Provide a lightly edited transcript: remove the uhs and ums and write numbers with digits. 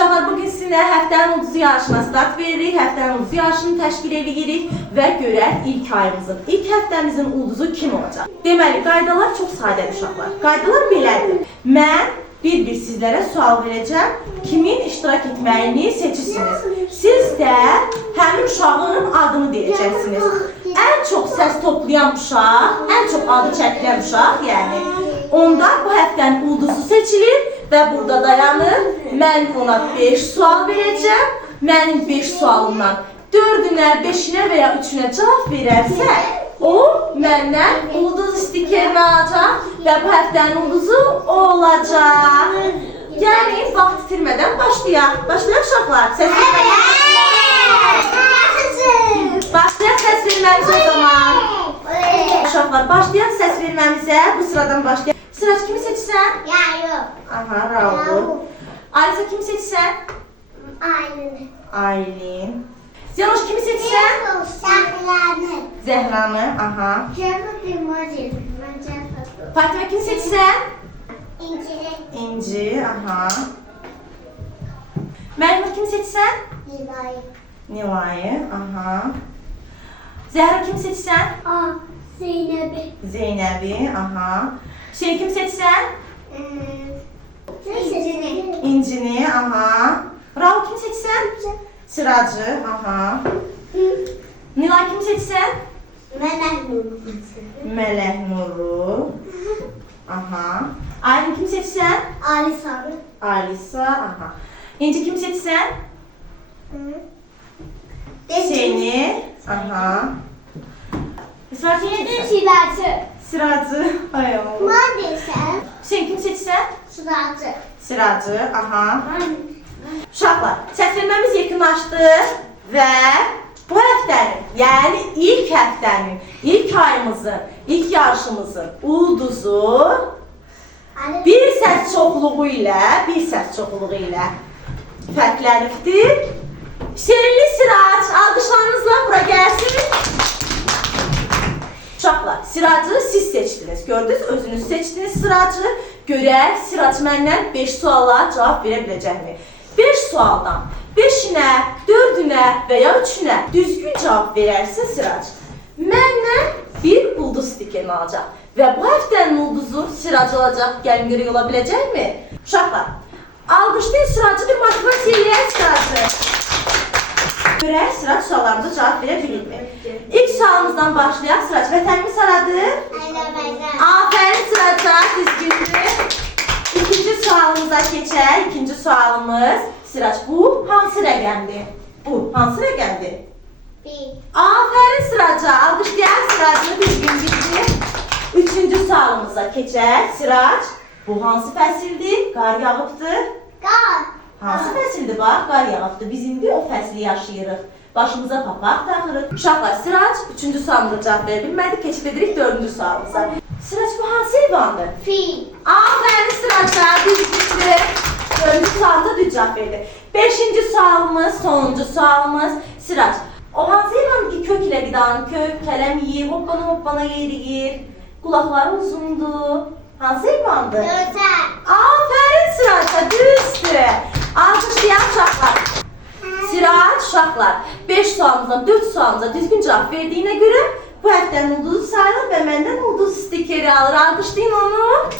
Uşaqlar, bugün sizinlə həftənin ulduzu yarışına start veririk. Həftənin ulduzu yarışını təşkil edirik və görək ilk ayımızın, ilk həftəmizin ulduzu kim olacaq? Deməli, qaydalar çox sadədir uşaqlar. Qaydalar belədir. Mən bir sizlərə sual verəcəm. Kimin iştirak etməyini seçirsiniz. Siz də həmin uşağın adını deyəcəksiniz. Ən çox səs toplayan uşaq, ən çox adı çəkilən uşaq, yəni onda bu həftənin ulduzu seçilir və burada dayanır. Mən ona 5 sual verəcəm. Mənim 5 sualımdan 4-ünə, 5-inə və ya 3-ünə cavab verərsə, o məndən ulduz stikerini alacaq və bu həftənin ulduzu o olacaq. Yəni, vaxt itirmədən başlayaq. Başlayaq uşaqlar. Səs başlayaq səs verməyimizə o zaman. Uşaqlar, başlayaq səs verməyimizə. Bu sıradan başlayaq. Sıraç, kimi seçsən? Yayo. Aha, Raul. Alisa, kimi seçsən? Aylin. Aylin. Ziyanoş, kimi seçsən? Zəhranı. Zəhranı, aha. Canım emoji. Fatıma, kimi seçsən? İncili. İnci, aha. Məlimur, kimi seçsən? Nilay. Nilayı, aha. Zəhra, kimi seçsən? Zeynep'i. Zeynəbi, aha. Hüseyin, kimi seçsən? İncini. İncini, aha. Raul, kimi seçsən? Sıracı, aha. Nilay, kimi seçsən? Melek Nuru. Mələk Nuru, aha. Aylin, kimi seçsən? Alisan. Alisa, aha. İnci, kimi seçsən? Seni. Aha. Sıracı, kimi seçsən? Silahçı. Sıracı, ay Allah. Neredesin? Hüseyin, kimi seçsən? Silahçı. Sıracı, aha. Uşaqlar, səs verməmiz yekunlaşdı və bu həftənin, yəni ilk həftənin, ilk ayımızın, ilk yarışımızın ulduzu bir səs çoxluğu ilə fərqlənibdir. Hüseynli Sirac, alqışlarınızla bura gəlsin. Uşaqlar, Siracı siz seçdiniz, gördünüz, özünüz seçdiniz Siracı. Görək, Sirac məndən 5 suala cavab verə biləcəkmi? 5 sualdan 5-inə, 4-ünə və ya 3-ünə düzgün cavab verərsə Sirac, məndən bir ulduz stikerini alacaq. Və bu həftənin ulduzu Sirac olacaq, gəlin görək ola biləcəkmi? Uşaqlar, alqışlayın Siracı, bir motivasiya eləyək Siracı. Görək, Sirac suallarımıza cavab verə bilirmi? İlk sualımızdan başlayaq. Sirac, vətənimiz haradır? Azərbaycan. Afərin Siraca, düzgündür. İkinci sualımıza keçək. İkinci sualımız. Sirac, bu hansı rəqəmdir? Bu hansı rəqəmdir? 1. Afərin Siraca, alqışlayaq Siracı, düzgündür. Üçüncü sualımıza keçək. Sirac, bu hansı fəsildir? Qar yağıbdır. Qar. Hansı fəsildir? Bax, qar yağıbdır. Biz indi o fəsli yaşayırıq. Başımıza papaq taxırıq. Uşaqlar, Sirac 3-cü sualımıza cavab verə bilmədik. Keçid edirik 4-cü sualımıza. Sirac, bu hansı heyvandır? Fil. Afərin Siraca, düzgündür. 4-cü sualımıza düz cavab verdi. 5-ci sualımız, sonuncu sualımız. Sirac, o hansı heyvandır ki kök ilə qidanı, kök, kələm yeyir, hoppana yeriyir, qulaqları uzundur. Hansı heyvandır? Gözəl. Afərin Siraca, düzdür. Alqışlayaq uşaqlar. Sirac, uşaqlar, 5 sualımızdan 4 sualımıza düzgün cavab verdiyinə görə bu həftənin ulduzu sayılır və məndən ulduz stikeri alır. Alqışlayın onu.